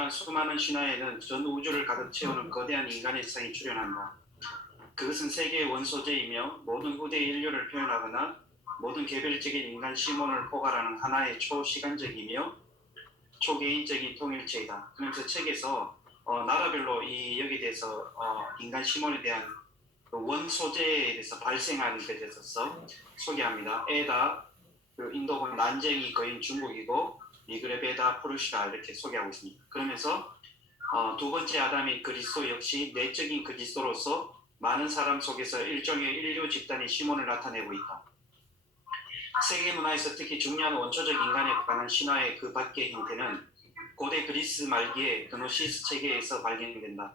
말한 수많은 신화에는 전 우주를 가득 채우는 거대한 인간의 상이 출현한다. 그것은 세계의 원소재이며 모든 후대 인류를 표현하거나 모든 개별적인 인간 시몬을 포괄하는 하나의 초시간적이며 초개인적인 통일체이다. 그러면서 책에서 나라별로 여기에 대해서 인간 시몬에 대한 그 원소재에 대해서 발생하는 것에 대해서 소개합니다. 에다, 그 인도군 난쟁이 거인 중국이고 미그레베다 프루시아 이렇게 소개하고 있습니다. 그러면서 두 번째 아담인 그리스도 역시 내적인 그리스도로서 많은 사람 속에서 일종의 인류 집단의 시몬을 나타내고 있다. 세계 문화에서 특히 중요한 원초적 인간에 관한 신화의 그 밖의 형태는 고대 그리스 말기에 그노시스 체계에서 발견된다.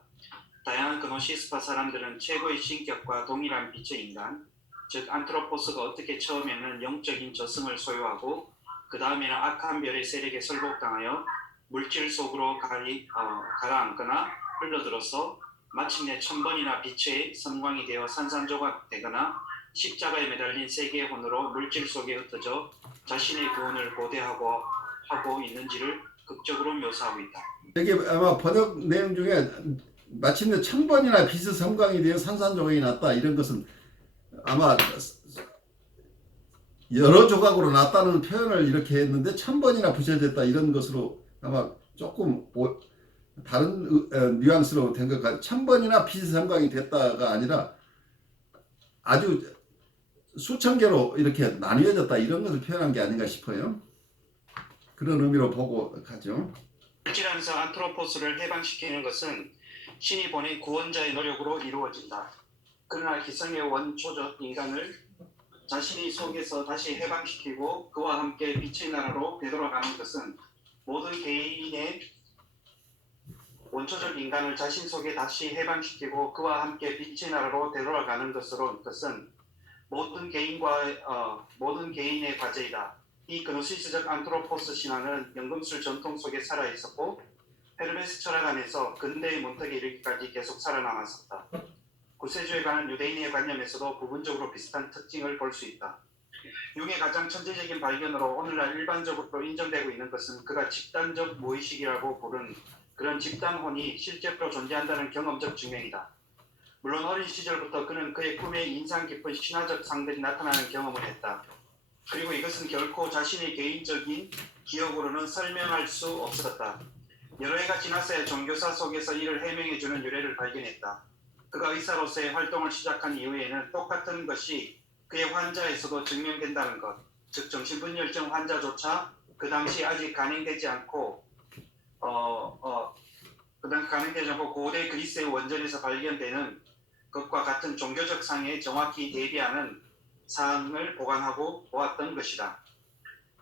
다양한 그노시스파 사람들은 최고의 신격과 동일한 빛의 인간, 즉 안트로포스가 어떻게 처음에는 영적인 저승을 소유하고 그 다음에는 악한 별의 세력에 설복당하여 물질 속으로 가라앉거나 흘러들어서 마침내 천번이나 빛의 섬광이 되어 산산조각되거나 십자가에 매달린 세계의 혼으로 물질 속에 흩어져 자신의 구원을 고대하고 하고 있는지를 극적으로 묘사하고 있다. 여기 아마 번역 내용 중에 마침내 천번이나 빛의 섬광이 되어 산산조각이 났다 이런 것은 아마 여러 조각으로 났다는 표현을 이렇게 했는데 천번이나 부셔졌다 이런 것으로 아마 조금 다른 뉘앙스로 된 것 같아요. 천번이나 빛의 섬광이 됐다가 아니라 아주 수천 개로 이렇게 나뉘어졌다 이런 것을 표현한 게 아닌가 싶어요. 그런 의미로 보고 가죠. 물질안에서 안트로포스를 해방시키는 것은 신이 보낸 구원자의 노력으로 이루어진다. 그러나 기성의 원초적 인간을 자신이 속에서 다시 해방시키고 그와 함께 빛의 나라로 되돌아가는 것은 모든 개인의 원초적 인간을 자신 속에 다시 해방시키고 그와 함께 빛의 나라로 되돌아가는 것은 모든 개인의 과제이다. 이 그노시스적 안트로포스 신화는 연금술 전통 속에 살아 있었고 헤르메스 철학 안에서 근대의 문턱에 이르기까지 계속 살아남았었다. 구세주에 관한 유대인의 관념에서도 부분적으로 비슷한 특징을 볼 수 있다. 융의 가장 천재적인 발견으로 오늘날 일반적으로 인정되고 있는 것은 그가 집단적 무의식이라고 부른 그런 집단혼이 실제로 존재한다는 경험적 증명이다. 물론 어린 시절부터 그는 그의 꿈에 인상 깊은 신화적 상들이 나타나는 경험을 했다. 그리고 이것은 결코 자신의 개인적인 기억으로는 설명할 수 없었다. 여러 해가 지나서야 종교사 속에서 이를 해명해주는 유래를 발견했다. 그가 의사로서의 활동을 시작한 이후에는 똑같은 것이 그의 환자에서도 증명된다는 것, 즉 정신분열증 환자조차 그 당시 아직 간행되지 않고 고대 그리스의 원전에서 발견되는 것과 같은 종교적 상에 정확히 대비하는 사항을 보관하고 보았던 것이다.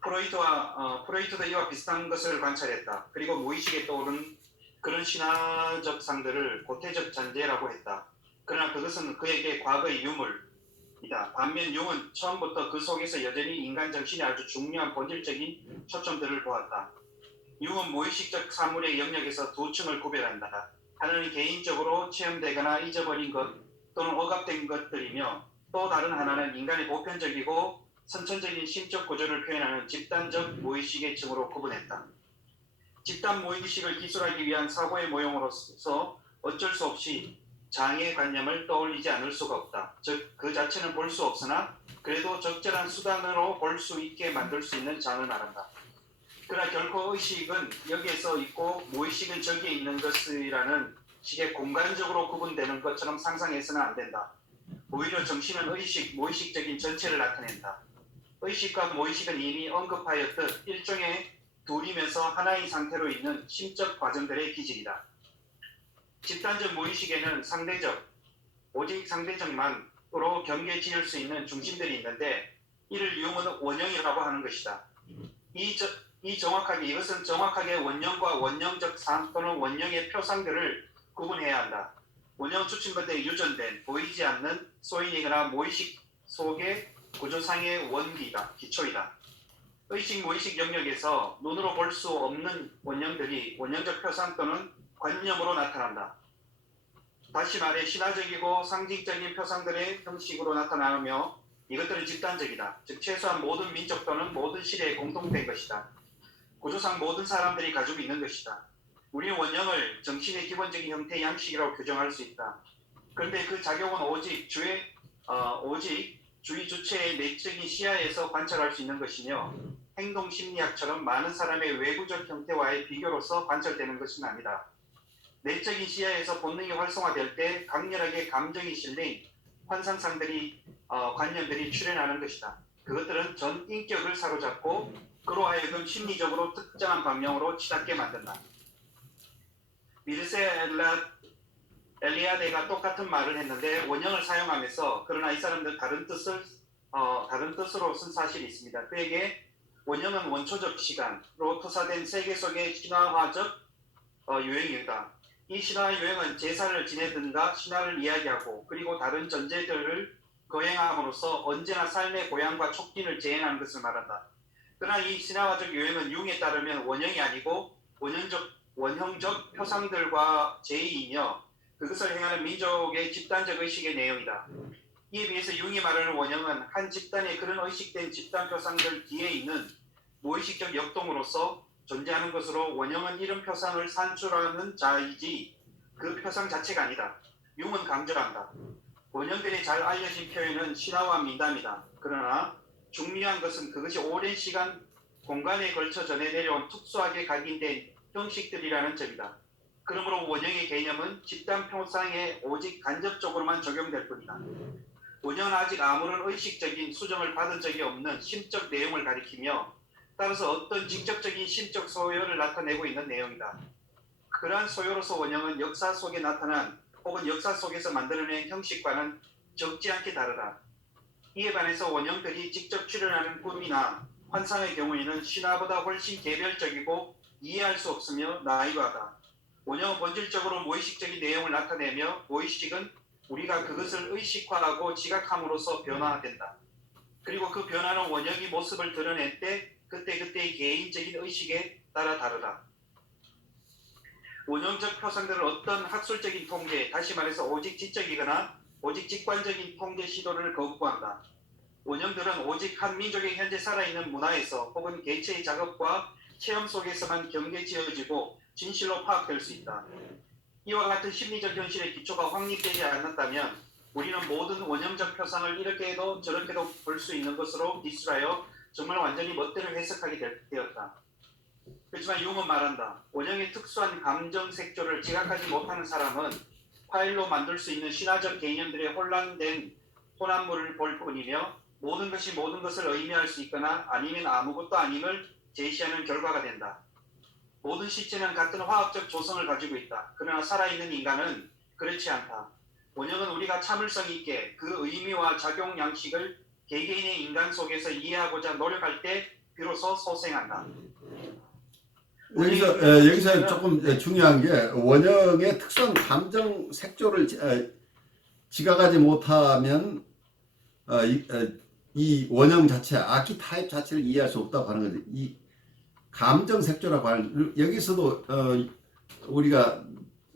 프로이트도 이와 비슷한 것을 관찰했다. 그리고 무의식에 떠오른 그런 신화적 상들을 고태적 잔재라고 했다. 그러나 그것은 그에게 과거의 유물이다. 반면 융은 처음부터 그 속에서 여전히 인간 정신이 아주 중요한 본질적인 초점들을 보았다. 융은 무의식적 사물의 영역에서 두 층을 구별한다. 하나는 개인적으로 체험되거나 잊어버린 것 또는 억압된 것들이며 또 다른 하나는 인간의 보편적이고 선천적인 심적 구조를 표현하는 집단적 무의식의 층으로 구분했다. 집단 무의식을 기술하기 위한 사고의 모형으로서 어쩔 수 없이 장애의 관념을 떠올리지 않을 수가 없다. 즉 그 자체는 볼 수 없으나 그래도 적절한 수단으로 볼 수 있게 만들 수 있는 장을 말한다. 그러나 결코 의식은 여기에서 있고 무의식은 저기에 있는 것이라는 식의 공간적으로 구분되는 것처럼 상상해서는 안 된다. 오히려 정신은 의식, 무의식적인 전체를 나타낸다. 의식과 무의식은 이미 언급하였듯 일종의 둘이면서 하나의 상태로 있는 심적 과정들의 기질이다. 집단적 무의식에는 오직 상대적만으로 경계 지을 수 있는 중심들이 있는데 이를 융은 원형이라고 하는 것이다. 이것은 정확하게 원형과 원형적 상 또는 원형의 표상들을 구분해야 한다. 원형 추측건대에 유전된 보이지 않는 소인이거나 무의식 속의 구조상의 기초이다. 의식 무의식 영역에서 눈으로 볼 수 없는 원형들이 원형적 표상 또는 관념으로 나타난다. 다시 말해 신화적이고 상징적인 표상들의 형식으로 나타나며 이것들은 집단적이다. 즉 최소한 모든 민족 또는 모든 시대에 공통된 것이다. 구조상 모든 사람들이 가지고 있는 것이다. 우리는 원형을 정신의 기본적인 형태 양식이라고 규정할 수 있다. 그런데 그 작용은 오직 주의 주체의 내적인 시야에서 관찰할 수 있는 것이며 행동 심리학처럼 많은 사람의 외부적 형태와의 비교로서 관찰되는 것은 아니다. 내적인 시야에서 본능이 활성화될 때 강렬하게 감정이 실린 환상상들이 관념들이 출현하는 것이다. 그것들은 전 인격을 사로잡고 그로 하여금 심리적으로 특정한 방향으로 치닫게 만든다. 미르세 엘리아데가 똑같은 말을 했는데 원형을 사용하면서 그러나 이 사람들 다른 뜻으로 쓴 사실이 있습니다. 그에게 원형은 원초적 시간으로 투사된 세계 속의 신화화적 유행이다. 이 신화 유행은 제사를 지내든가 신화를 이야기하고 그리고 다른 전제들을 거행함으로써 언제나 삶의 고향과 촉진을 재현하는 것을 말한다. 그러나 이 신화화적 유행은 융에 따르면 원형이 아니고 원형적 표상들과 제의이며 그것을 행하는 민족의 집단적 의식의 내용이다. 이에 비해서 융이 말하는 원형은 한 집단의 그런 의식된 집단 표상들 뒤에 있는 무의식적 역동으로서 존재하는 것으로 원형은 이런 표상을 산출하는 자이지 그 표상 자체가 아니다. 융은 강조한다. 원형들이 잘 알려진 표현은 신화와 민담이다. 그러나 중요한 것은 그것이 오랜 시간 공간에 걸쳐 전해 내려온 특수하게 각인된 형식들이라는 점이다. 그러므로 원형의 개념은 집단 표상에 오직 간접적으로만 적용될 뿐이다. 원형은 아직 아무런 의식적인 수정을 받은 적이 없는 심적 내용을 가리키며 따라서 어떤 직접적인 심적 소요를 나타내고 있는 내용이다. 그러한 소요로서 원형은 역사 속에 나타난 혹은 역사 속에서 만들어낸 형식과는 적지 않게 다르다. 이에 반해서 원형들이 직접 출현하는 꿈이나 환상의 경우에는 신화보다 훨씬 개별적이고 이해할 수 없으며 나이브하다. 원형은 본질적으로 무의식적인 내용을 나타내며 무의식은 우리가 그것을 의식화하고 지각함으로써 변화된다. 그리고 그 변화는 원형이 모습을 드러낼 때 그때그때의 개인적인 의식에 따라 다르다. 원형적 표상들은 어떤 학술적인 통계, 다시 말해서 오직 지적이거나 오직 직관적인 통계 시도를 거부한다. 원형들은 오직 한 민족의 현재 살아있는 문화에서 혹은 개체의 작업과 체험 속에서만 경계지어지고 진실로 파악될 수 있다. 이와 같은 심리적 현실의 기초가 확립되지 않았다면 우리는 모든 원형적 표상을 이렇게도 저렇게도 볼 수 있는 것으로 기술하여 정말 완전히 멋대로 해석하게 되었다. 그렇지만 융은 말한다. 원형의 특수한 감정 색조를 지각하지 못하는 사람은 파일로 만들 수 있는 신화적 개념들의 혼란된 혼합물을 볼 뿐이며 모든 것이 모든 것을 의미할 수 있거나 아니면 아무것도 아님을 제시하는 결과가 된다. 모든 시체는 같은 화학적 조성을 가지고 있다. 그러나 살아있는 인간은 그렇지 않다. 원형은 우리가 참을성 있게 그 의미와 작용 양식을 개개인의 인간 속에서 이해하고자 노력할 때 비로소 소생한다. 여기서 조금 중요한 게 원형의 특수한 감정 색조를 지각하지 못하면 이 원형 자체, 아키타입 자체를 이해할 수 없다고 하는 거죠. 이 감정 색조라고 하는 여기서도 우리가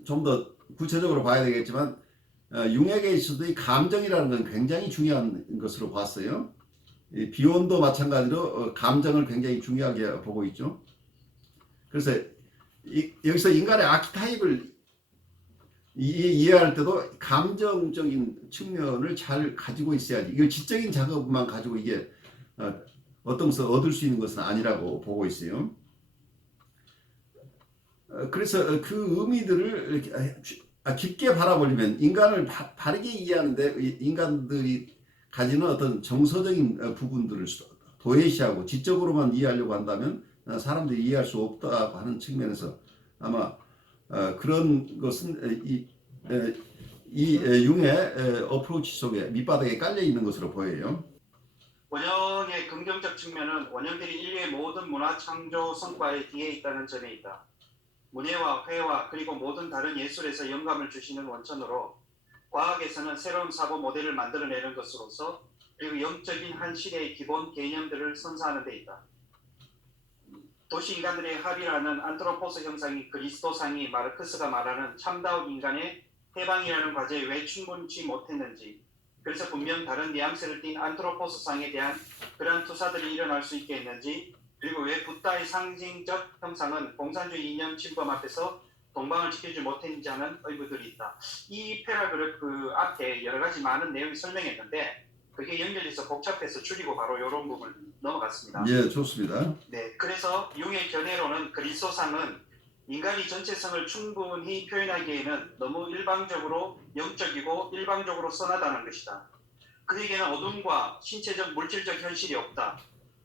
좀 더 구체적으로 봐야 되겠지만 융에게 있어도 이 감정이라는 건 굉장히 중요한 것으로 봤어요. 비혼도 마찬가지로 감정을 굉장히 중요하게 보고 있죠. 그래서 여기서 인간의 아키타입을 이해할 때도 감정적인 측면을 잘 가지고 있어야지. 이걸 지적인 작업만 가지고 이게 어떤 것을 얻을 수 있는 것은 아니라고 보고 있어요. 그래서 그 의미들을 깊게 바라보려면 인간을 바르게 이해하는데 인간들이 가지는 어떤 정서적인 부분들을 도외시하고 지적으로만 이해하려고 한다면 사람들이 이해할 수 없다고 하는 측면에서 아마 그런 것은 이 융의 어프로치 속에 밑바닥에 깔려 있는 것으로 보여요. 원형의 긍정적 측면은 원형들이 인류의 모든 문화 창조 성과의 뒤에 있다는 점에 있다. 문예와 회화 그리고 모든 다른 예술에서 영감을 주시는 원천으로 과학에서는 새로운 사고 모델을 만들어내는 것으로서 그리고 영적인 한 시대의 기본 개념들을 선사하는 데 있다. 도시 인간들의 합의라는 안트로포스 형상이 그리스도상이 마르크스가 말하는 참다운 인간의 해방이라는 과제에 왜 충분치 못했는지, 그래서 분명 다른 뉘앙스를 띤 안트로포스상에 대한 그러한 투사들이 일어날 수 있게 했는지, 그리고 왜 붓다의 상징적 형상은 공산주의 이념 침범 앞에서 동방을 지켜주지 못한 자는 의무들이 있다. 이 패러그래프 앞에 여러 가지 많은 내용이 설명했는데 그게 연결돼서 복잡해서 줄이고 바로 이런 부분을 넘어갔습니다. 예, 좋습니다. 네, 그래서 융의 견해로는 그리스도상은 인간이 전체성을 충분히 표현하기에는 너무 일방적으로 영적이고 일방적으로 선하다는 것이다. 그에게는 어둠과 신체적 물질적 현실이 없다.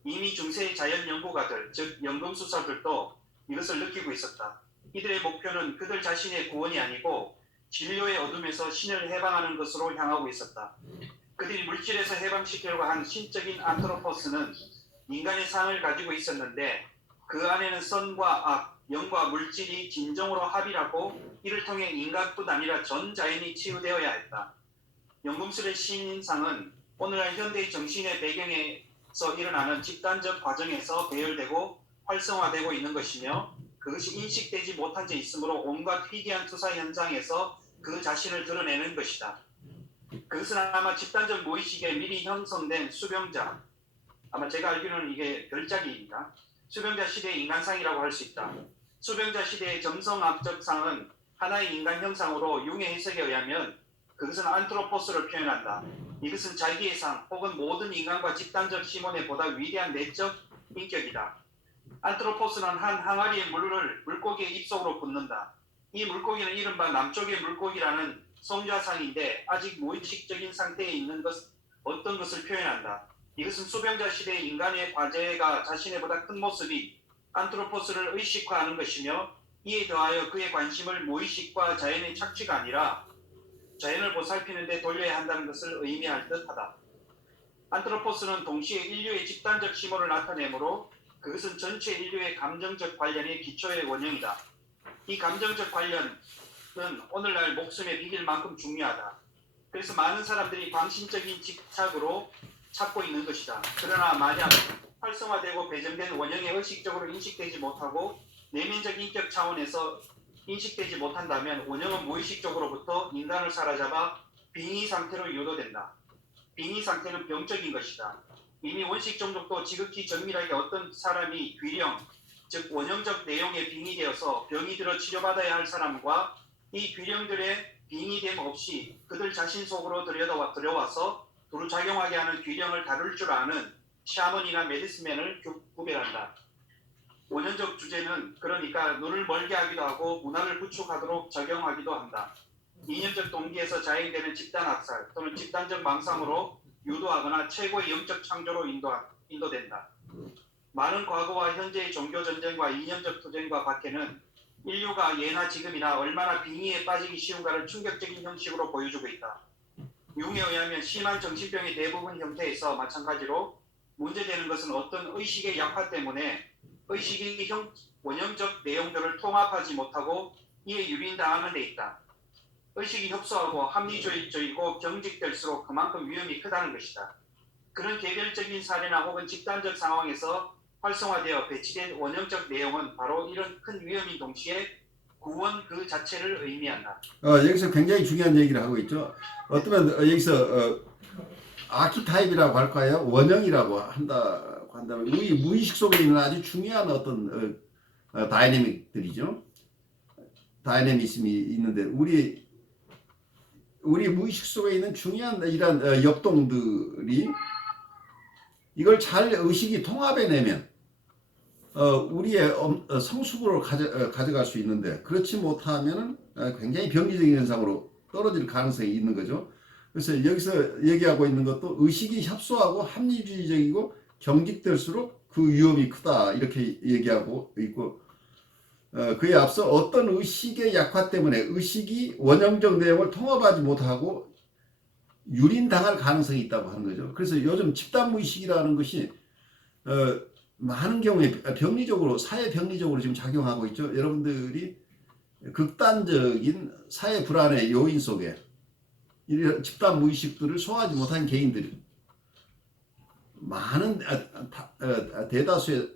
이미 중세의 자연 연구가들, 즉 연금술사들도 이것을 느끼고 있었다. 이들의 목표는 그들 자신의 구원이 아니고 진료의 어둠에서 신을 해방하는 것으로 향하고 있었다. 그들이 물질에서 해방시키려고 한 신적인 안트로포스는 인간의 상을 가지고 있었는데 그 안에는 선과 악, 영과 물질이 진정으로 합일하고 이를 통해 인간뿐 아니라 전 자연이 치유되어야 했다. 연금술의 신인상은 오늘날 현대의 정신의 배경에서 일어나는 집단적 과정에서 배열되고 활성화되고 있는 것이며 그것이 인식되지 못한 데 있으므로 온갖 희귀한 투사 현상에서 그 자신을 드러내는 것이다. 그것은 아마 집단적 무의식에 미리 형성된 수병자, 아마 제가 알기로는 이게 별자기입니다. 수병자 시대의 인간상이라고 할 수 있다. 수병자 시대의 점성학적 상은 하나의 인간 형상으로 융의 해석에 의하면 그것은 안트로포스를 표현한다. 이것은 자기의 상 혹은 모든 인간과 집단적 시몬의 보다 위대한 내적 인격이다. 안트로포스는 한 항아리의 물을 물고기의 입속으로 붓는다. 이 물고기는 이른바 남쪽의 물고기라는 성자상인데 아직 무의식적인 상태에 있는 어떤 것을 표현한다. 이것은 수병자 시대의 인간의 과제가 자신의 보다 큰 모습이 안트로포스를 의식화하는 것이며 이에 더하여 그의 관심을 무의식과 자연의 착취가 아니라 자연을 보살피는 데 돌려야 한다는 것을 의미할 듯하다. 안트로포스는 동시에 인류의 집단적 심오를 나타내므로 그것은 전체 인류의 감정적 관련의 기초의 원형이다. 이 감정적 관련은 오늘날 목숨에 비길 만큼 중요하다. 그래서 많은 사람들이 광신적인 집착으로 찾고 있는 것이다. 그러나 만약 활성화되고 배정된 원형에 의식적으로 인식되지 못하고 내면적 인격 차원에서 인식되지 못한다면 원형은 무의식적으로부터 인간을 사로잡아 빙의 상태로 유도된다. 빙의 상태는 병적인 것이다. 이미 원식 종족도 지극히 정밀하게 어떤 사람이 귀령, 즉 원형적 내용에 빙의되어서 병이 들어 치료받아야 할 사람과 이 귀령들의 빙의됨 없이 그들 자신 속으로 들여와서 두루 작용하게 하는 귀령을 다룰 줄 아는 샤먼이나 메디스맨을 구별한다. 원형적 주제는 그러니까 눈을 멀게 하기도 하고 문화를 구축하도록 적용하기도 한다. 이념적 동기에서 자행되는 집단학살 또는 집단적 망상으로 유도하거나 최고의 영적 창조로 인도된다. 많은 과거와 현재의 종교전쟁과 이념적 투쟁과 밖에는 인류가 예나 지금이나 얼마나 빙의에 빠지기 쉬운가를 충격적인 형식으로 보여주고 있다. 융에 의하면 심한 정신병의 대부분 형태에서 마찬가지로 문제되는 것은 어떤 의식의 약화 때문에 의식이 원형적 내용들을 통합하지 못하고 이에 유린당하는 데 있다. 의식이 협소하고 합리주의적이고 경직될수록 그만큼 위험이 크다는 것이다. 그런 개별적인 사례나 혹은 집단적 상황에서 활성화되어 배치된 원형적 내용은 바로 이런 큰 위험인 동시에 구원 그 자체를 의미한다. 여기서 굉장히 중요한 얘기를 하고 있죠. 어쩌면 여기서 아키타입이라고 할까요? 원형이라고 한다면 우리 무의식 속에 있는 아주 중요한 어떤 다이내믹들이죠. 다이내미즘이 있는데 우리 무의식 속에 있는 중요한 이런 역동들이 이걸 잘 의식이 통합해내면 우리의 성숙으로 가져갈 수 있는데 그렇지 못하면 굉장히 병리적인 현상으로 떨어질 가능성이 있는 거죠. 그래서 여기서 얘기하고 있는 것도 의식이 협소하고 합리주의적이고 경직될수록 그 위험이 크다 이렇게 얘기하고 있고 그에 앞서 어떤 의식의 약화 때문에 의식이 원형적 내용을 통합하지 못하고 유린당할 가능성이 있다고 하는 거죠. 그래서 요즘 집단무의식이라는 것이 많은 경우에 병리적으로 사회 병리적으로 지금 작용하고 있죠. 여러분들이 극단적인 사회 불안의 요인 속에 이런 집단 무의식들을 소화하지 못한 개인들이 대다수의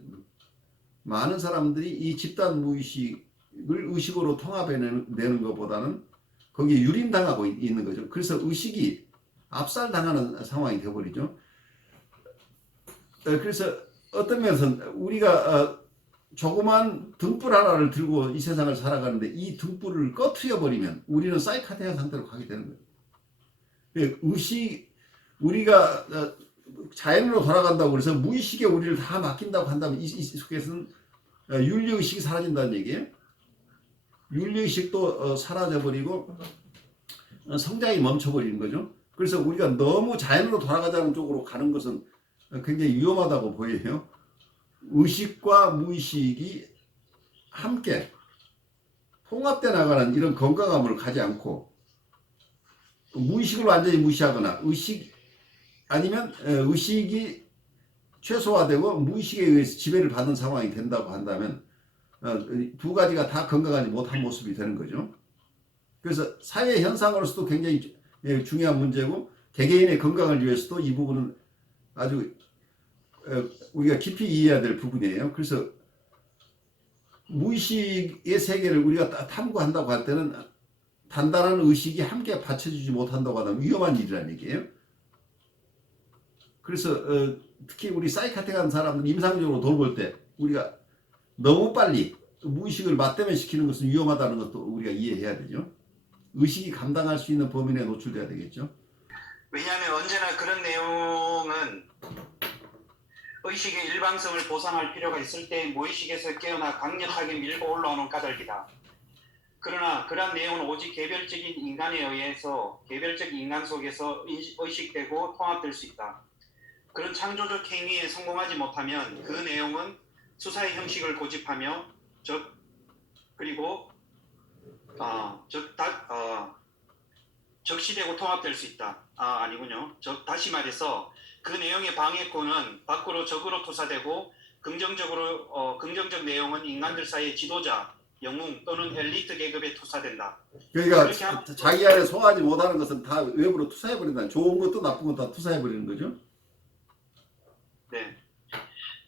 많은 사람들이 이 집단 무의식을 의식으로 통합해내는 것보다는 거기에 유린당하고 있는 거죠. 그래서 의식이 압살당하는 상황이 되어버리죠. 그래서 어떤 면에서는 우리가 조그만 등불 하나를 들고 이 세상을 살아가는데 이 등불을 꺼트려 버리면 우리는 사이카테아 상태로 가게 되는 거예요. 의식 우리가 자연으로 돌아간다고 그래서 무의식에 우리를 다 맡긴다고 한다면 이 속에서는 윤리의식이 사라진다는 얘기예요. 윤리의식도 사라져버리고 성장이 멈춰버리는 거죠. 그래서 우리가 너무 자연으로 돌아가자는 쪽으로 가는 것은 굉장히 위험하다고 보여요. 의식과 무의식이 함께 통합돼 나가는 이런 건강함을 가지 않고 무의식을 완전히 무시하거나 의식 아니면 의식이 최소화되고 무의식에 의해서 지배를 받는 상황이 된다고 한다면 두 가지가 다 건강하지 못한 모습이 되는 거죠. 그래서 사회 현상으로서도 굉장히 중요한 문제고 개개인의 건강을 위해서도 이 부분은 아주 우리가 깊이 이해해야 될 부분이에요. 그래서 무의식의 세계를 우리가 탐구한다고 할 때는 단단한 의식이 함께 받쳐주지 못한다고 하면 위험한 일이라는 얘기예요. 그래서 특히 우리 사이카텍한 사람들 임상적으로 돌볼 때 우리가 너무 빨리 무의식을 맞대면 시키는 것은 위험하다는 것도 우리가 이해해야 되죠. 의식이 감당할 수 있는 범위 내에 노출돼야 되겠죠. 왜냐하면 언제나 그런 내용은 의식의 일방성을 보상할 필요가 있을 때 무의식에서 깨어나 강력하게 밀고 올라오는 까닭이다. 그러나 그러한 내용은 오직 개별적인 인간에 의해서 개별적 인간 속에서 의식되고 통합될 수 있다. 그런 창조적 행위에 성공하지 못하면 그 내용은 수사의 형식을 고집하며 적시되고 통합될 수 있다. 아니군요. 다시 말해서 그 내용의 방해권은 밖으로 적으로 투사되고 긍정적 내용은 인간들 사이의 지도자, 영웅 또는 엘리트 계급에 투사된다. 그러니까 자기 안에 소화하지 못하는 것은 다 외부로 투사해버린다. 좋은 것도 나쁜 것도 다 투사해버리는 거죠. 네.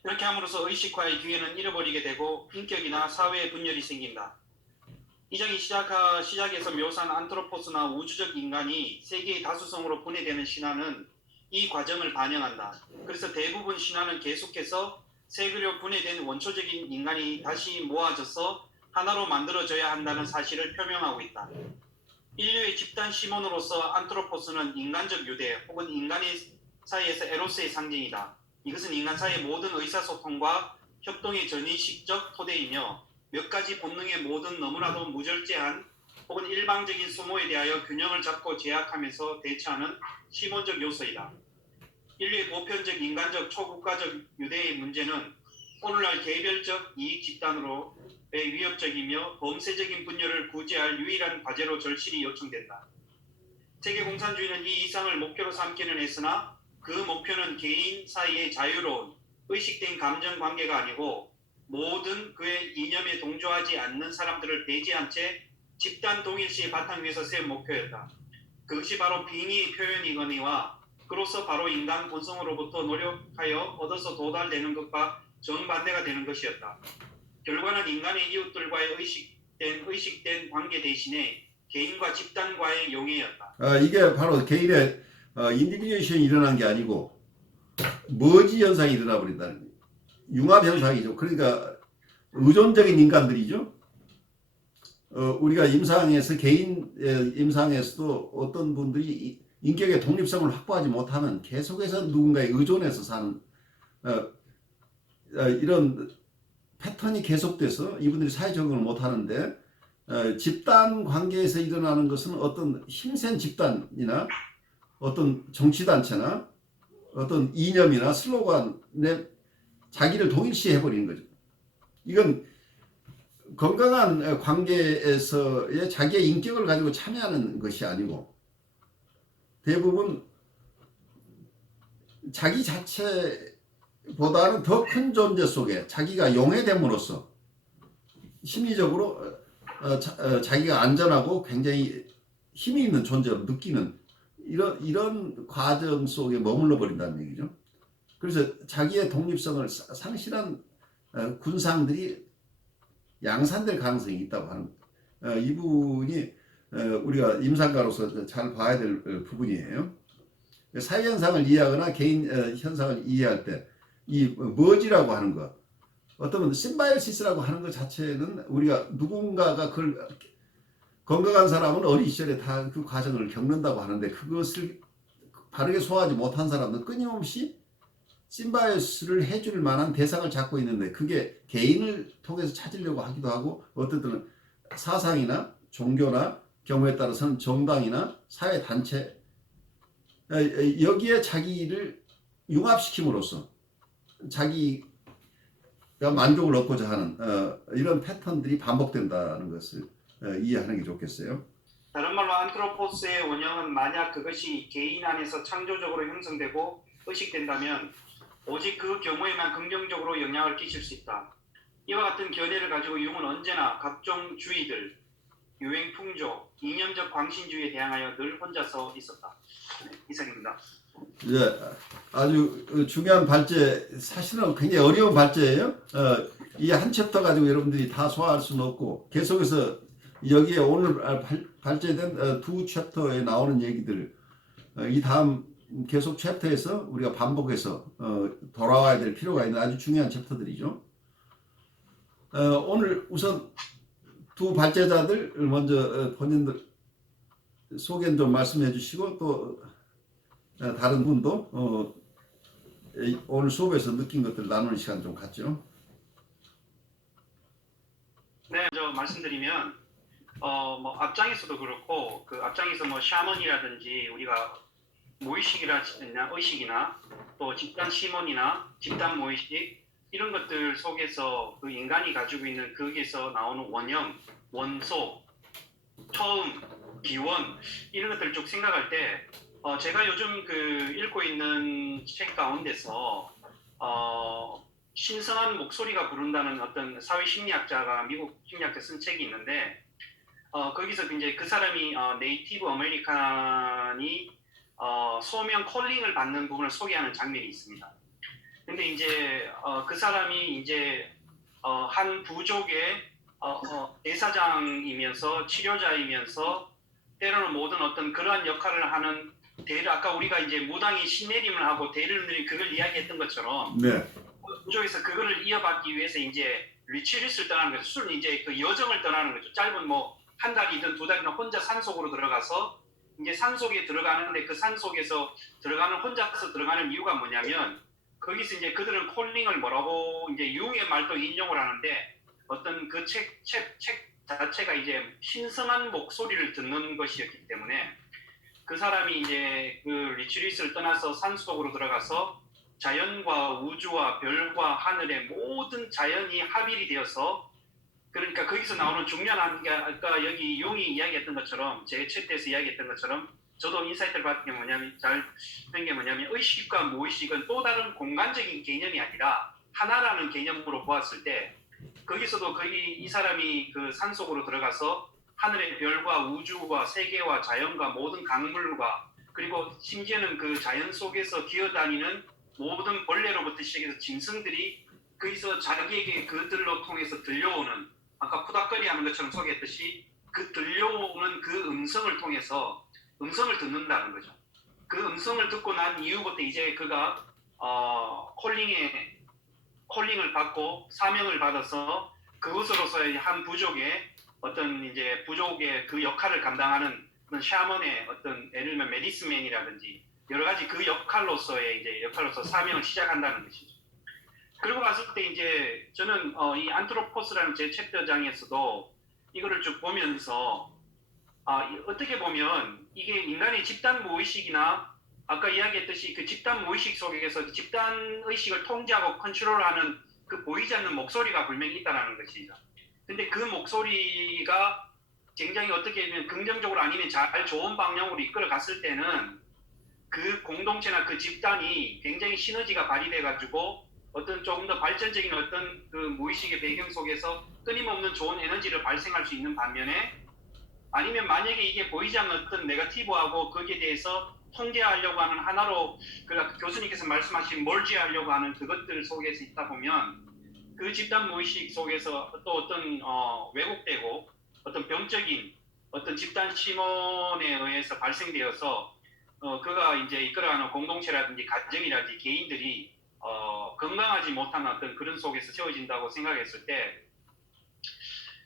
그렇게 함으로써 의식화의 기회는 잃어버리게 되고 인격이나 사회의 분열이 생긴다. 이 장이 시작에서 묘사한 안트로포스나 우주적 인간이 세계의 다수성으로 분해되는 신화는 이 과정을 반영한다. 그래서 대부분 신화는 계속해서 세계로 분해된 원초적인 인간이 다시 모아져서 하나로 만들어져야 한다는 사실을 표명하고 있다. 인류의 집단 시몬으로서 안트로포스는 인간적 유대 혹은 인간의 사이에서 에로스의 상징이다. 이것은 인간 사이의 모든 의사소통과 협동의 전의식적 토대이며 몇 가지 본능의 모든 너무나도 무절제한 혹은 일방적인 수모에 대하여 균형을 잡고 제약하면서 대처하는 시몬적 요소이다. 인류의 보편적 인간적 초국가적 유대의 문제는 오늘날 개별적 이익 집단으로의 위협적이며 범세적인 분열을 구제할 유일한 과제로 절실히 요청된다. 세계공산주의는 이 이상을 목표로 삼기는 했으나 그 목표는 개인 사이의 자유로운 의식된 감정관계가 아니고 모든 그의 이념에 동조하지 않는 사람들을 배제한 채 집단 동일시의 바탕 위에서 세운 목표였다. 그것이 바로 빙의의 표현이거니와 그로서 바로 인간 본성으로부터 노력하여 얻어서 도달되는 것과 정반대가 되는 것이었다. 결과는 인간의 이웃들과의 의식된 관계 대신에 개인과 집단과의 용해였다. 이게 바로 개인의 인디비듀에이션이 일어난 게 아니고 머지 현상이 일어나 버린다는 거예요. 융합 현상이죠. 그러니까 의존적인 인간들이죠. 우리가 임상에서 개인 임상에서도 어떤 분들이 인격의 독립성을 확보하지 못하면 계속해서 누군가에 의존해서 사는 이런 패턴이 계속돼서 이분들이 사회 적응을 못하는데 집단 관계에서 일어나는 것은 어떤 힘센 집단이나 어떤 정치단체나 어떤 이념이나 슬로건에 자기를 동일시해버리는 거죠. 이건 건강한 관계에서의 자기의 인격을 가지고 참여하는 것이 아니고 대부분 자기 자체보다는 더 큰 존재 속에 자기가 용해됨으로써 심리적으로 자기가 안전하고 굉장히 힘이 있는 존재로 느끼는 이런 과정 속에 머물러 버린다는 얘기죠. 그래서 자기의 독립성을 상실한 군상들이 양산될 가능성이 있다고 하는 이 부분이 우리가 임상가로서 잘 봐야 될 부분이에요. 사회 현상을 이해하거나 개인 현상을 이해할 때 이 머지라고 하는 것, 어떤 심바이오시스라고 하는 것 자체는 우리가 누군가가 그걸 건강한 사람은 어린 시절에 다 그 과정을 겪는다고 하는데 그것을 바르게 소화하지 못한 사람은 끊임없이 심바이오시스를 해줄 만한 대상을 찾고 있는데 그게 개인을 통해서 찾으려고 하기도 하고 어떤 때는 사상이나 종교나 경우에 따라서는 정당이나 사회단체 여기에 자기를 융합시킴으로써 자기가 만족을 얻고자 하는 이런 패턴들이 반복된다는 것을 이해하는 게 좋겠어요. 다른 말로 안트로포스의 원형은 만약 그것이 개인 안에서 창조적으로 형성되고 의식된다면 오직 그 경우에만 긍정적으로 영향을 끼칠 수 있다. 이와 같은 견해를 가지고 융은 언제나 각종 주의들, 유행 풍조, 이념적 광신주의에 대항하여 늘 혼자서 있었다. 이상입니다. 예, 아주 중요한 발제, 사실은 굉장히 어려운 발제예요. 이 한 챕터 가지고 여러분들이 다 소화할 수는 없고 계속해서 여기에 오늘 발제된 두 챕터에 나오는 얘기들, 이 다음 계속 챕터에서 우리가 반복해서 돌아와야 될 필요가 있는 아주 중요한 챕터들이죠. 오늘 우선 두 발제자들 먼저 본인들 소개 좀 말씀해 주시고 또 다른 분도 오늘 수업에서 느낀 것들 나누는 시간 좀 갖죠. 네, 먼저 말씀드리면 뭐 앞장에서도 그렇고 그 앞장에서 뭐 샤먼이라든지 우리가 무의식이나 의식이나 또 집단 시몬이나 집단 무의식 이런 것들 속에서 그 인간이 가지고 있는 거기에서 나오는 원형, 원소, 처음, 기원 이런 것들을 쭉 생각할 때 제가 요즘 그 읽고 있는 책 가운데서 신성한 목소리가 부른다는 어떤 사회 심리학자가 미국 심리학자 쓴 책이 있는데 거기서 이제 그 사람이 네이티브 아메리칸이 소명 콜링을 받는 부분을 소개하는 장면이 있습니다. 근데 이제 그 사람이 이제 한 부족의 대사장이면서 치료자이면서 때로는 모든 어떤 그러한 역할을 하는 대를 아까 우리가 이제 무당이 신내림을 하고 대를 누린 그걸 이야기했던 것처럼 네. 부족에서 그거를 이어받기 위해서 이제 리트리트를 떠나는 거죠. 술 이제 그 여정을 떠나는 거죠. 짧은 뭐 한 달이든 두 달이든 혼자 산속으로 들어가서 이제 산속에 들어가는데 그 산속에서 들어가는 혼자서 들어가는 이유가 뭐냐면 거기서 이제 그들은 콜링을 뭐라고 이제 융의 말도 인용을 하는데 어떤 그 책 자체가 이제 신성한 목소리를 듣는 것이었기 때문에 그 사람이 이제 그 리트리트를 떠나서 산속으로 들어가서 자연과 우주와 별과 하늘의 모든 자연이 합일이 되어서 그러니까 거기서 나오는 중요한 게 아까 여기 용이 이야기했던 것처럼 제 챗에서 이야기했던 것처럼 저도 인사이트를 받은 게 뭐냐면 잘 된 게 뭐냐면 의식과 무의식은 또 다른 공간적인 개념이 아니라 하나라는 개념으로 보았을 때 거기서도 거기 이 사람이 그 산속으로 들어가서 하늘의 별과 우주와 세계와 자연과 모든 강물과 그리고 심지어는 그 자연 속에서 기어다니는 모든 벌레로부터 시작해서 짐승들이 거기서 자기에게 그들로 통해서 들려오는 아까 푸닥거리 하는 것처럼 소개했듯이 그 들려오는 그 음성을 통해서 음성을 듣는다는 거죠. 그 음성을 듣고 난 이후부터 이제 그가 콜링을 받고 사명을 받아서 그것으로서의 한 부족의 어떤 이제 부족의 그 역할을 감당하는 샤먼의 어떤 예를 들면 메디스맨이라든지 여러 가지 그 역할로서의 이제 역할로서 사명을 시작한다는 것이죠. 그리고 봤을 때 이제 저는 이 안트로포스라는 제 챕터장에서도 이거를 쭉 보면서 어떻게 보면 이게 인간의 집단 무의식이나 아까 이야기했듯이 그 집단 무의식 속에서 집단 의식을 통제하고 컨트롤하는 그 보이지 않는 목소리가 분명히 있다는 것이죠. 근데 그 목소리가 굉장히 어떻게 보면 긍정적으로 아니면 잘 좋은 방향으로 이끌어 갔을 때는 그 공동체나 그 집단이 굉장히 시너지가 발휘돼 가지고 어떤 조금 더 발전적인 어떤 그 무의식의 배경 속에서 끊임없는 좋은 에너지를 발생할 수 있는 반면에 아니면 만약에 이게 보이지 않는 어떤 네거티브하고 거기에 대해서 통제하려고 하는 하나로 그 교수님께서 말씀하신 멀지하려고 하는 그것들 속에서 있다 보면 그 집단 무의식 속에서 또 어떤 왜곡되고 어떤 병적인 어떤 집단 시몬에 의해서 발생되어서 그가 이제 이끌어가는 공동체라든지 가정이라든지 개인들이 건강하지 못한 어떤 그런 속에서 세워진다고 생각했을 때,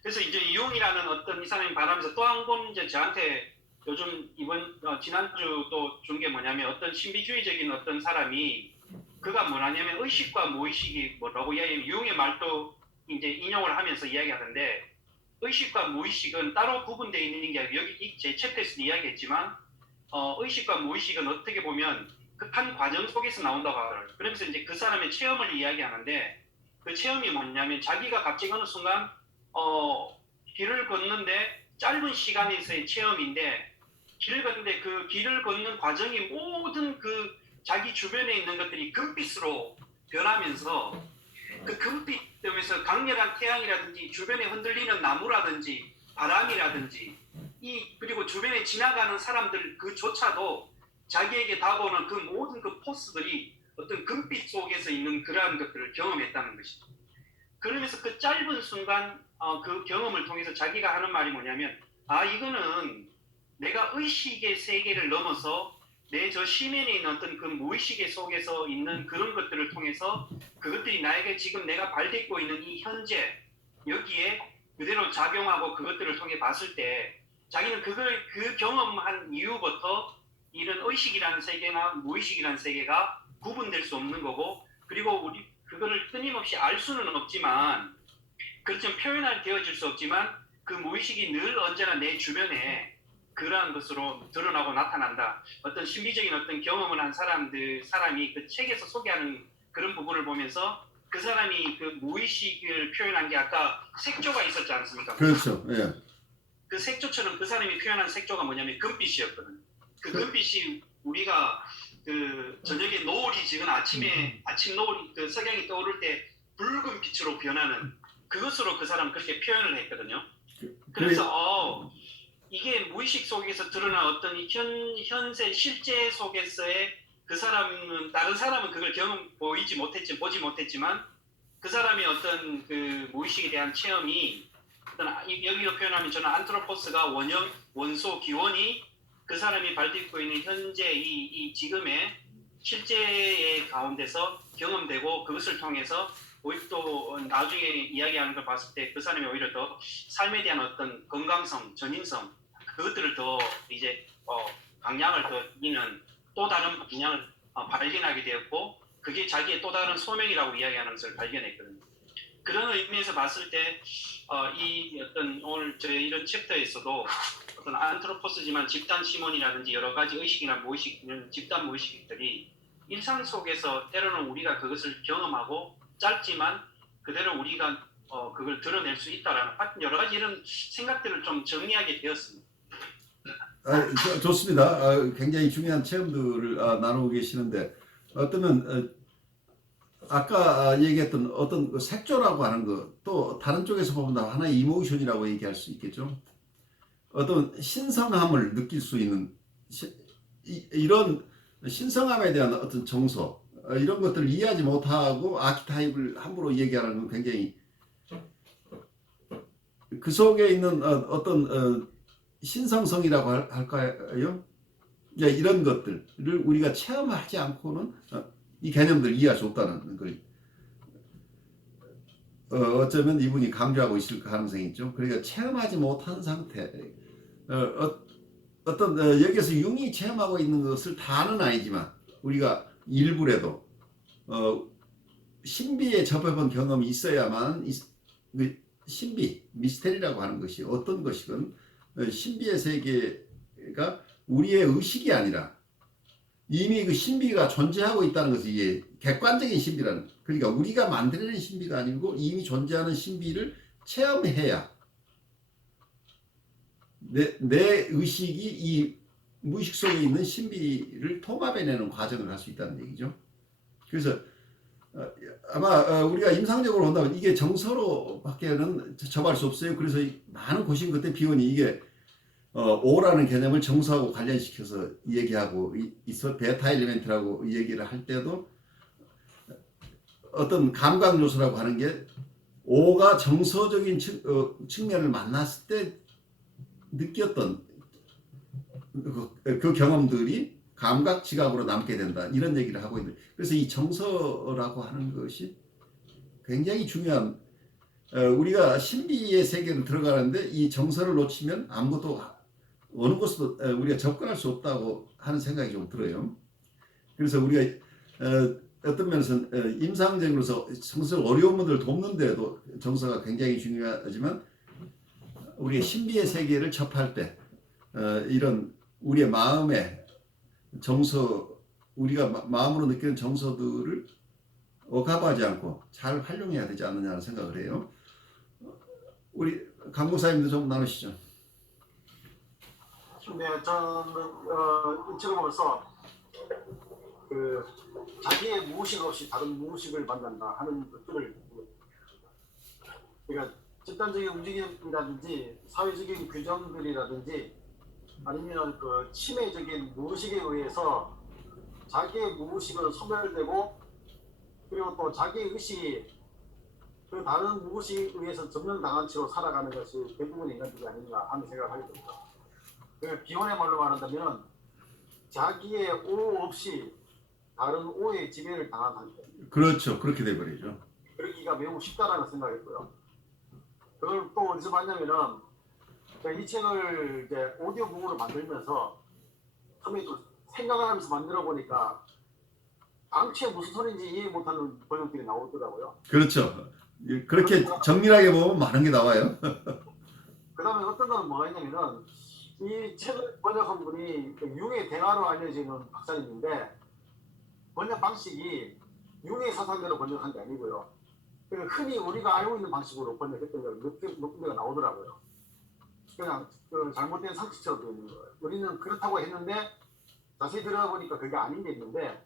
그래서 이제 유흥이라는 어떤 이 사람이 말하면서 또 한 번 이제 저한테 요즘 이번 지난주 또 준 게 뭐냐면, 어떤 신비주의적인 어떤 사람이 그가 뭐냐면 의식과 무의식이 뭐라고 이야기하면, 유흥의 말도 이제 인용을 하면서 이야기하던데, 의식과 무의식은 따로 구분되어 있는 게 아니고, 여기 제 챕터에서 이야기했지만 의식과 무의식은 어떻게 보면 그 한 과정 속에서 나온다고 하더라고요. 그러면서 이제 그 사람의 체험을 이야기하는데, 그 체험이 뭐냐면 자기가 갑자기 어느 순간 길을 걷는데, 짧은 시간에서의 체험인데, 길을 걷는데 그 길을 걷는 과정이 모든 그 자기 주변에 있는 것들이 금빛으로 변하면서, 그 금빛 때문에 강렬한 태양이라든지 주변에 흔들리는 나무라든지 바람이라든지 그리고 주변에 지나가는 사람들 그조차도 자기에게 다가오는 그 모든 그 포스들이 어떤 금빛 속에서 있는 그러한 것들을 경험했다는 것이죠. 그러면서 그 짧은 순간 그 경험을 통해서 자기가 하는 말이 뭐냐면, 이거는 내가 의식의 세계를 넘어서 내 저 심연에 있는 어떤 그 무의식의 속에서 있는 그런 것들을 통해서, 그것들이 나에게 지금 내가 발딛고 있는 이 현재 여기에 그대로 작용하고 그것들을 통해 봤을 때, 자기는 그 경험한 이후부터 이런 의식이라는 세계나 무의식이라는 세계가 구분될 수 없는 거고, 그리고 우리 그거를 끊임없이 알 수는 없지만, 그렇지만 표현할 되어질 수 없지만, 그 무의식이 늘 언제나 내 주변에 그러한 것으로 드러나고 나타난다. 어떤 신비적인 어떤 경험을 한 사람이 그 책에서 소개하는 그런 부분을 보면서, 그 사람이 그 무의식을 표현한 게 아까 색조가 있었지 않습니까? 그렇죠. 예. 그 색조처럼 그 사람이 표현한 색조가 뭐냐면 금빛이었거든. 그 금빛이 우리가 그 저녁에 노을이 지금 아침 노을 그 석양이 떠오를 때 붉은 빛으로 변하는 그것으로 그 사람 그렇게 표현을 했거든요. 그래서 이게 무의식 속에서 드러난 어떤 이 현세 실제 속에서의 그 사람은, 다른 사람은 그걸 보지 못했지만 그 사람의 어떤 그 무의식에 대한 체험이, 어떤 여기로 표현하면 저는 안트로포스가 원소 기원이 그 사람이 발딛고 있는 현재 이 지금의 실제의 가운데서 경험되고, 그것을 통해서 오히려 또 나중에 이야기하는 걸 봤을 때 그 사람이 오히려 더 삶에 대한 어떤 건강성, 전인성, 그것들을 더 이제 방향을 더 있는 또 다른 방향을 발견하게 되었고, 그게 자기의 또 다른 소명이라고 이야기하는 것을 발견했거든요. 그런 의미에서 봤을 때 이 어떤 오늘 저희 이런 챕터에서도 어떤 안트로포스지만 집단 시몬이라든지 여러 가지 의식이나 무의식, 집단 무의식들이 일상 속에서 때로는 우리가 그것을 경험하고, 짧지만 그대로 우리가 그걸 드러낼 수 있다라는 여러 가지 이런 생각들을 좀 정리하게 되었습니다. 좋습니다. 굉장히 중요한 체험들을 나누고 계시는데, 어쩌면 아까 얘기했던 어떤 그 색조라고 하는 거, 또 다른 쪽에서 보면 하나의 이모션이라고 얘기할 수 있겠죠. 어떤 신성함을 느낄 수 있는 이런 신성함에 대한 어떤 정서, 이런 것들을 이해하지 못하고 아키타입을 함부로 얘기하는 건 굉장히, 그 속에 있는 어떤 신성성이라고 할까요? 이런 것들을 우리가 체험하지 않고는 이 개념들을 이해할 수 없다는 걸 어쩌면 이분이 강조하고 있을 가능성이 있죠. 그러니까 체험하지 못한 상태, 어떤 여기서 융이 체험하고 있는 것을 다는 아니지만 우리가 일부라도 신비에 접해본 경험이 있어야만 신비, 미스테리라고 하는 것이 어떤 것이건 신비의 세계가 우리의 의식이 아니라 이미 그 신비가 존재하고 있다는 것이 이게 객관적인 신비라는, 그러니까 우리가 만들어낸 신비가 아니고 이미 존재하는 신비를 체험해야 내 의식이 이 무의식 속에 있는 신비를 통합해내는 과정을 할 수 있다는 얘기죠. 그래서 아마 우리가 임상적으로 본다면 이게 정서로밖에는 접할 수 없어요. 그래서 많은 고심 그때 비원이 이게 오라는 개념을 정서하고 관련시켜서 얘기하고 있어. 베타 엘리멘트라고 얘기를 할 때도 어떤 감각 요소라고 하는 게 오가 정서적인 측면을 만났을 때 느꼈던 그 경험들이 감각 지각으로 남게 된다 이런 얘기를 하고 있는데 그래서 이 정서라고 하는 것이 굉장히 중요한 우리가 신비의 세계로 들어가는데 이 정서를 놓치면 아무것도 어느 곳도 우리가 접근할 수 없다고 하는 생각이 좀 들어요. 그래서 우리가 어떤 면에서 임상적으로서 정서 어려운 분들을 돕는 데도 정서가 굉장히 중요하지만 우리의 신비의 세계를 접할 때 이런 우리의 마음의 정서 우리가 마음으로 느끼는 정서들을 억압하지 않고 잘 활용해야 되지 않느냐는 생각을 해요. 우리 강 목사님도 좀 나누시죠. 네, 저는 이 책을 보면서 그 자기의 무의식 없이 다른 무의식을 만난다 하는 것들을 그러니까 집단적인 움직임이라든지 사회적인 규정들이라든지 아니면 그 치매적인 무의식에 의해서 자기의 무의식은 소멸되고 그리고 또 자기의 의식이 그 다른 무의식에 의해서 점령당한 채로 살아가는 것이 대부분의 인간들이 아닌가 하는 생각을 하게 됩니다. 그 비혼의 말로 말한다면 자기의 오 없이 다른 오의 지배를 당한 상태. 그렇죠. 그렇게 돼버리죠. 그러기가 매우 쉽다라는 생각이고요. 그걸 또 어디서 봤냐면은 이 책을 이제 오디오북으로 만들면서 처음에 또 생각을 하면서 만들어 보니까 당초에 무슨 소리인지 이해 못하는 번역들이 나오더라고요. 그렇죠. 그렇게 정밀하게 보면 많은 게 나와요. 그 다음에 어떤 거는 뭐가 있냐면은 이 책을 번역한 분이 융의 대화로 알려지는 박사님인데 번역 방식이 융의 사상대로 번역한 게 아니고요. 흔히 우리가 알고 있는 방식으로 번역했던 걸 몇 군데가 나오더라고요. 그냥 그 잘못된 상식처럼 되어 있는 거예요. 우리는 그렇다고 했는데 자세히 들어가 보니까 그게 아닌 게 있는데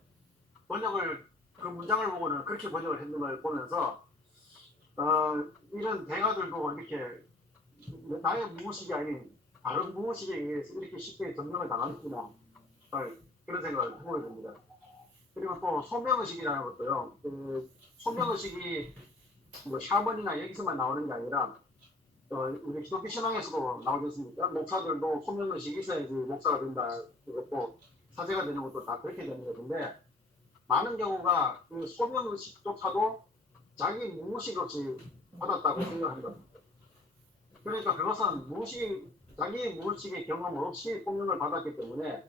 번역을 그 문장을 보고는 그렇게 번역을 했는 걸 보면서 이런 대가들도 이렇게 나의 무의식이 아닌 다른 무의식에 의해서 이렇게 쉽게 점령을 당하는구나 그런 생각을 해보게 됩니다. 그리고 또 소명의식이라는 것도요. 그 소명의식이 뭐 샤먼이나 여기서만 나오는 게 아니라 우리 기독교 신앙에서도 나오지 않습니까? 목사들도 소명의식이 있어야지 목사가 된다. 그것도 사제가 되는 것도 다 그렇게 되는 것인데 많은 경우가 그 소명의식조차도 자기 무의식 없이 받았다고 생각하는 겁니다. 그러니까 그것은 자기 무의식의 경험 없이 폭력을 받았기 때문에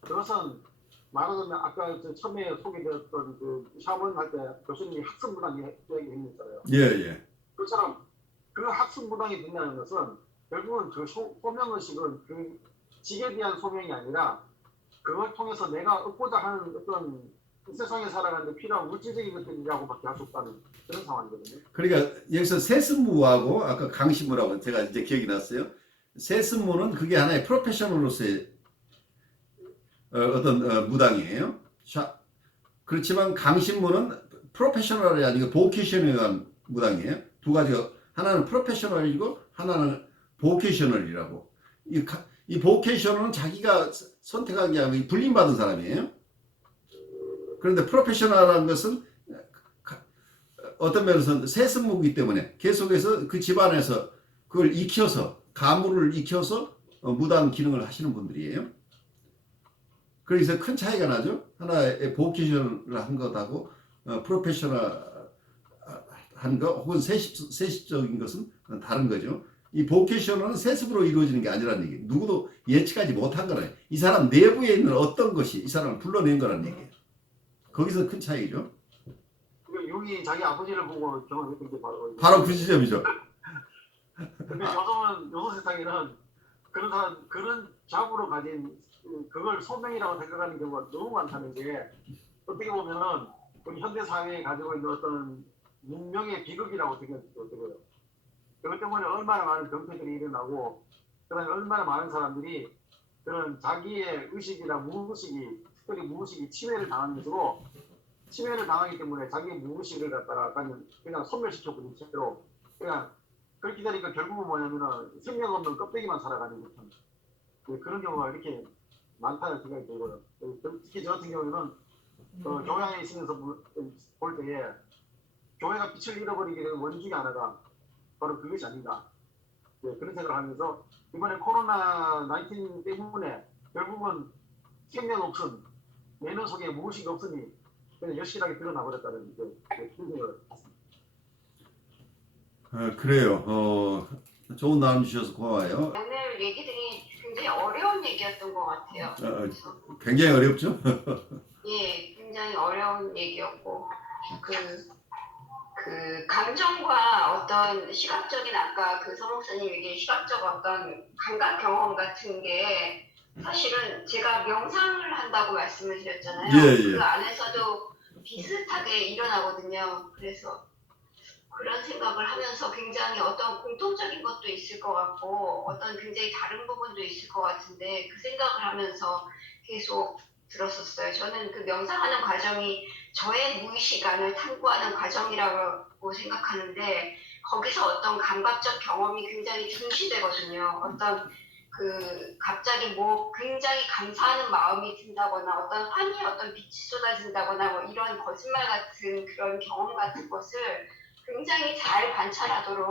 그것은 말하자면 아까 처음에 소개되었던 그 샤먼 할 때 교수님이 학습무당이 얘기했잖아요. 예. 그처럼 그 학습무당이 된다는 것은 결국은 그 소명의식은 그 직에 대한 소명이 아니라 그걸 통해서 내가 얻고자 하는 어떤 이 세상에 살아가는데 필요한 물질적인 것들이라고밖에 할 수 없다는 그런 상황이거든요. 그러니까 여기서 세습무하고 아까 강신무라고 제가 이제 기억이 났어요. 세습무는 그게 하나의 프로페셔널로서의 어떤 무당이에요. 그렇지만 강신무는 프로페셔널이 아니고 보케이셔널한 무당이에요. 두 가지가 하나는 프로페셔널이고 하나는 보케이셔널이라고. 이 보케이셔널은 자기가 선택한 게 아니고 불림받은 사람이에요. 그런데 프로페셔널한 것은 어떤 면에서는 세습무이기 때문에 계속해서 그 집안에서 그걸 익혀서 가물을 익혀서 무당 기능을 하시는 분들이에요. 그래서 큰 차이가 나죠. 하나의 보케이셔널 한 것하고 프로페셔널 한 것 혹은 세습적인 것은 다른 거죠. 이 보케이셔널은 세습으로 이루어지는 게 아니라는 얘기. 누구도 예측하지 못한 거라요. 이 사람 내부에 있는 어떤 것이 이 사람을 불러낸 거라는 얘기예요. 거기서 큰 차이죠. 용이 자기 아버지를 보고 경험했던 게 바로 그 지점이죠. 근데 요즘 세상에는 그런 잡으로 가진 그걸 소명이라고 생각하는 경우가 너무 많다는 게 어떻게 보면은 우리 현대 사회에 가지고 있는 어떤 문명의 비극이라고 생각이 들어요. 그것 때문에 얼마나 많은 병폐들이 일어나고 그다음에 얼마나 많은 사람들이 그런 자기의 의식이나 무의식이 특별히 무의식이 침해를 당하는 것으로 침해를 당하기 때문에 자기 무의식을 갖다가 그냥 소멸시켜버린 채로 그냥 그렇게 되니까 결국은 뭐냐면은 생명 없는 껍데기만 살아가는 듯한 그런 경우가 이렇게 많다는 생각이 들고요. 특히 저 같은 경우에는 교회 안에 있으면서 볼 때에 교회가 빛을 잃어버리게 되는 원인이 하나가 바로 그것이 아닌가 그런 생각을 하면서 이번에 코로나19 때문에 결국은 생명 없음, 내면 속에 무엇이 없으니 그냥 여실하게 드러나 버렸다는 그 생각을 했습니다. 그래요. 좋은 나눔 주셔서 고마워요. 오늘 얘기들이 굉장히 어려운 얘기였던 것 같아요. 그래서 굉장히 어렵죠? 예, 굉장히 어려운 얘기였고 그 감정과 어떤 시각적인 아까 그 서목사님 얘기 시각적 어떤 감각 경험 같은 게 사실은 제가 명상을 한다고 말씀을 드렸잖아요. 예, 예. 그 안에서도 비슷하게 일어나거든요. 그래서 그런 생각을 하면서 굉장히 어떤 공통적인 것도 있을 것 같고 어떤 굉장히 다른 부분도 있을 것 같은데 그 생각을 하면서 계속 들었었어요. 저는 그 명상하는 과정이 저의 무의식안을 탐구하는 과정이라고 생각하는데 거기서 어떤 감각적 경험이 굉장히 중시되거든요. 어떤 그 갑자기 뭐 굉장히 감사하는 마음이 든다거나 어떤 환희의 어떤 빛이 쏟아진다거나 뭐 이런 거짓말 같은 그런 경험 같은 것을 굉장히 잘 관찰하도록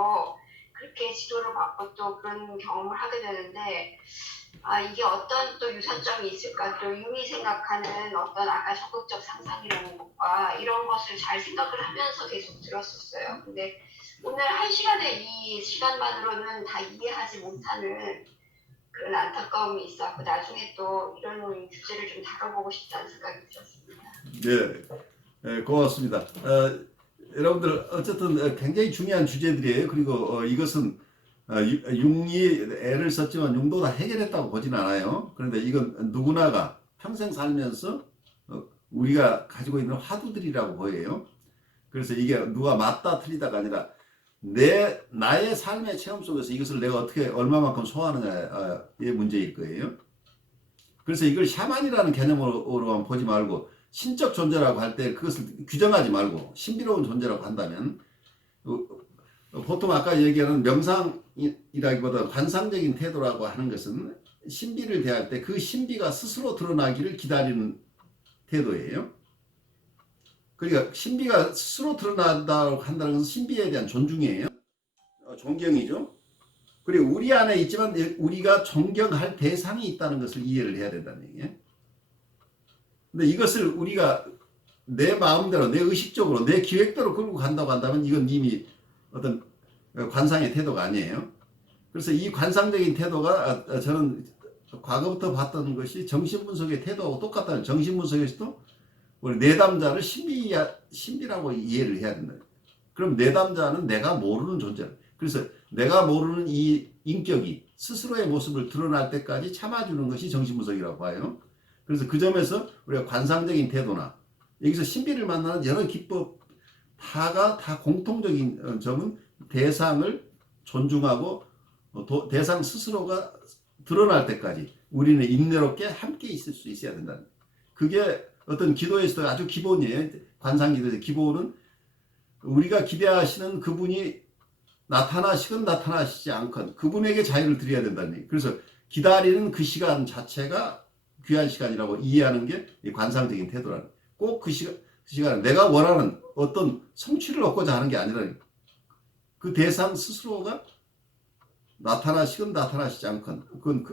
그렇게 지도를 받고 또 그런 경험을 하게 되는데 이게 어떤 또 유사점이 있을까 또 융이 생각하는 어떤 아까 적극적 상상이라는 것과 이런 것을 잘 생각을 하면서 계속 들었었어요. 근데 오늘 한 시간의 이 시간만으로는 다 이해하지 못하는 그런 안타까움이 있었고 나중에 또 이런 주제를 좀 다뤄보고 싶다는 생각이 들었습니다. 네, 고맙습니다. 여러분들 어쨌든 굉장히 중요한 주제들이에요. 그리고 이것은 융이 애를 썼지만 융도 다 해결했다고 보진 않아요. 그런데 이건 누구나가 평생 살면서 우리가 가지고 있는 화두들이라고 보여요. 그래서 이게 누가 맞다 틀리다가 아니라 나의 삶의 체험 속에서 이것을 내가 어떻게 얼마만큼 소화하느냐의 문제일 거예요. 그래서 이걸 샤만이라는 개념으로만 보지 말고 신적 존재라고 할 때 그것을 규정하지 말고 신비로운 존재라고 한다면 보통 아까 얘기하는 명상이라기보다 관상적인 태도라고 하는 것은 신비를 대할 때 그 신비가 스스로 드러나기를 기다리는 태도예요. 그러니까 신비가 스스로 드러난다고 한다는 것은 신비에 대한 존중이에요. 존경이죠. 그리고 우리 안에 있지만 우리가 존경할 대상이 있다는 것을 이해를 해야 된다는 얘기예요. 근데 이것을 우리가 내 마음대로 내 의식적으로 내 기획대로 끌고 간다고 한다면 이건 이미 어떤 관상의 태도가 아니에요. 그래서 이 관상적인 태도가 저는 과거부터 봤던 것이 정신분석의 태도하고 똑같다는 정신분석에서도 우리 내담자를 신비라고 이해를 해야 된다. 그럼 내담자는 내가 모르는 존재. 그래서 내가 모르는 이 인격이 스스로의 모습을 드러날 때까지 참아주는 것이 정신분석이라고 봐요. 그래서 그 점에서 우리가 관상적인 태도나 여기서 신비를 만나는 여러 기법 다 공통적인 점은 대상을 존중하고 대상 스스로가 드러날 때까지 우리는 인내롭게 함께 있을 수 있어야 된다. 그게 어떤 기도에서도 아주 기본이에요. 관상기도에서 기본은 우리가 기대하시는 그분이 나타나시건 나타나시지 않건 그분에게 자유를 드려야 된다는 얘기. 그래서 기다리는 그 시간 자체가 귀한 시간이라고 이해하는 게 이 관상적인 태도라는. 꼭 그 시간은 내가 원하는 어떤 성취를 얻고자 하는 게 아니라 그 대상 스스로가 나타나시건 나타나시지 않건 그건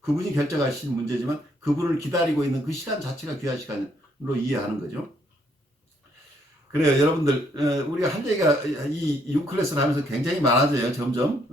그분이 결정하시는 문제지만 그분을 기다리고 있는 그 시간 자체가 귀한 시간으로 이해하는 거죠. 그래요. 여러분들 우리가 할 얘기가 이 6클래스를 하면서 굉장히 많아져요. 점점.